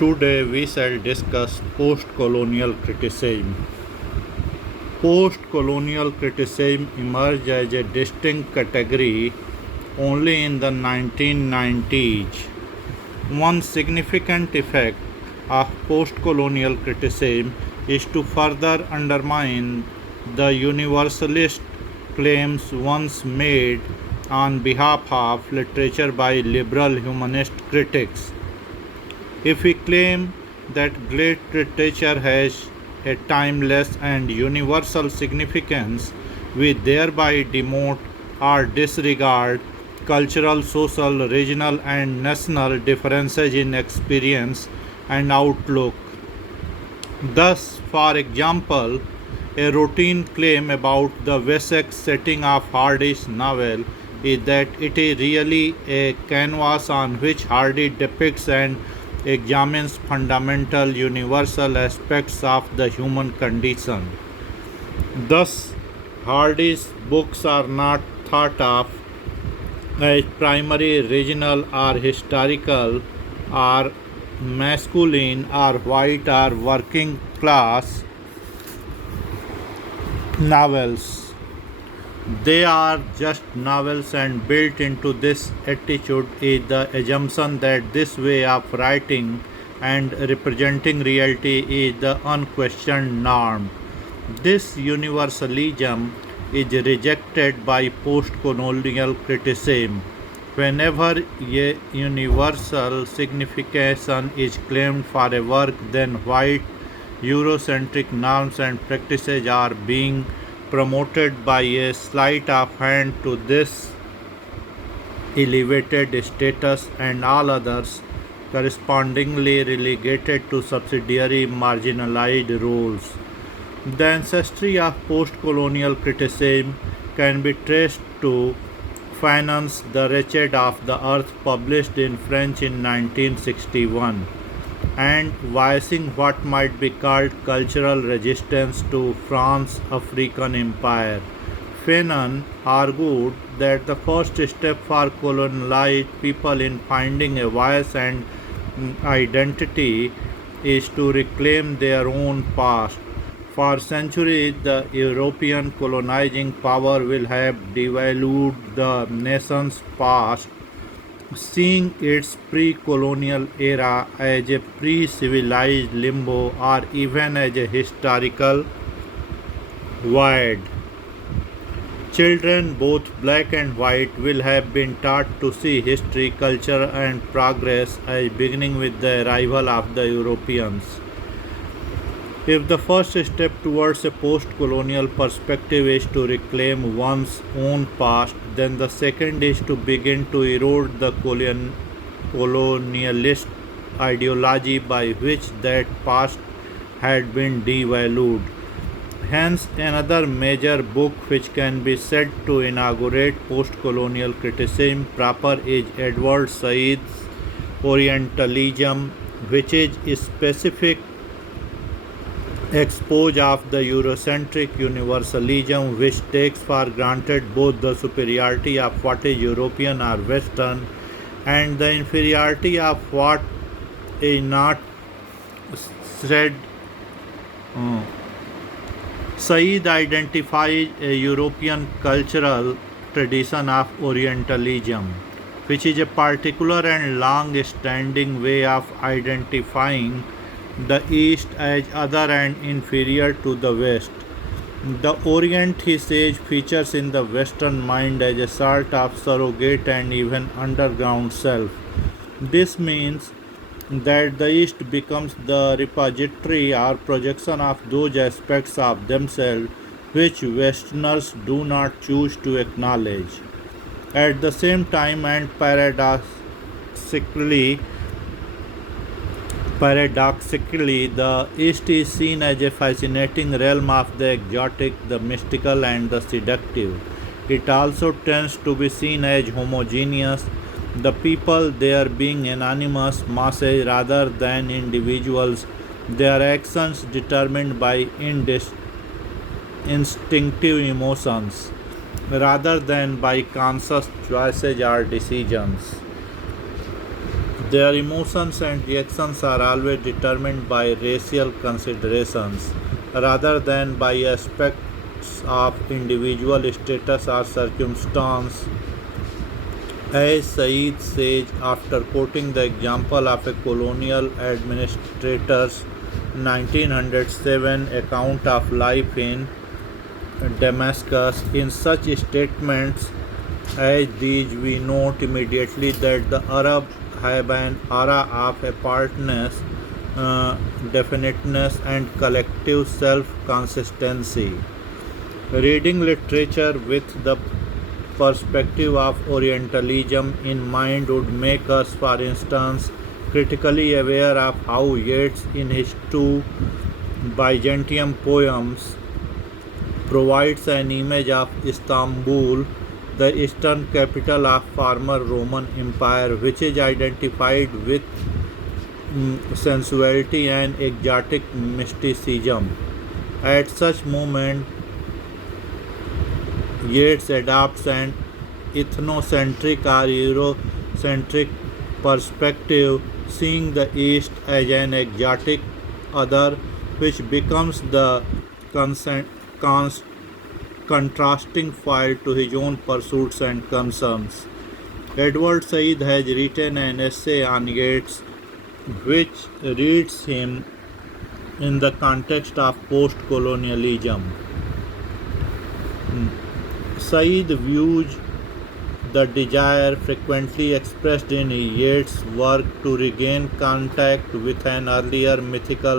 Today we shall discuss post-colonial criticism. Post-colonial criticism emerged as a distinct category only in the 1990s. One significant effect of post-colonial criticism is to further undermine the universalist claims once made on behalf of literature by liberal humanist critics. If we claim that great literature has a timeless and universal significance, we thereby demote or disregard cultural, social, regional, and national differences in experience and outlook. Thus, for example, a routine claim about the Wessex setting of Hardy's novel is that it is really a canvas on which Hardy depicts and examines fundamental universal aspects of the human condition. Thus, Hardy's books are not thought of as primary regional or historical or masculine or white or working class novels. They are just novels, and built into this attitude is the assumption that this way of writing and representing reality is the unquestioned norm. This universalism is rejected by post-colonial criticism. Whenever a universal signification is claimed for a work, then white Eurocentric norms and practices are being promoted by a sleight of hand to this elevated status, and all others correspondingly relegated to subsidiary marginalized roles. The ancestry of post-colonial criticism can be traced to Fanon's The Wretched of the Earth, published in French in 1961, and voicing what might be called cultural resistance to France's African empire. Fanon argued that the first step for colonized people in finding a voice and identity is to reclaim their own past. For centuries, the European colonizing power will have devalued the nation's past, seeing its pre-colonial era as a pre-civilized limbo or even as a historical void. Children, both black and white, will have been taught to see history, culture, and progress as beginning with the arrival of the Europeans. If the first step towards a post-colonial perspective is to reclaim one's own past, then the second is to begin to erode the colonialist ideology by which that past had been devalued. Hence, another major book which can be said to inaugurate post-colonial criticism proper is Edward Said's Orientalism, which is a specific expose of the Eurocentric universalism, which takes for granted both the superiority of what is European or Western and the inferiority of what is not. Said Said identifies a European cultural tradition of Orientalism, which is a particular and long-standing way of identifying the East as other and inferior to the West. The Orient, he says, features in the Western mind as a sort of surrogate and even underground self. This means that the East becomes the repository or projection of those aspects of themselves which Westerners do not choose to acknowledge. At the same time, and paradoxically, the East is seen as a fascinating realm of the exotic, the mystical, and the seductive. It also tends to be seen as homogeneous, the people there being anonymous masses rather than individuals, their actions determined by instinctive emotions rather than by conscious choices or decisions. Their emotions and reactions are always determined by racial considerations rather than by aspects of individual status or circumstance. As Said says after quoting the example of a colonial administrator's 1907 account of life in Damascus, in such statements as these, we note immediately that the Arab have an aura of apartness, definiteness, and collective self consistency. Reading literature with the perspective of Orientalism in mind would make us, for instance, critically aware of how Yeats, in his two Byzantium poems, provides an image of Istanbul, the eastern capital of former Roman Empire, which is identified with sensuality and exotic mysticism. At such moment, Yeats adopts an ethnocentric or Eurocentric perspective, seeing the East as an exotic other, which becomes the consent, cons- contrasting foil to his own pursuits and concerns. Edward Said has written an essay on Yeats which reads him in the context of post colonialism. Said views the desire frequently expressed in Yeats' work to regain contact with an earlier mythical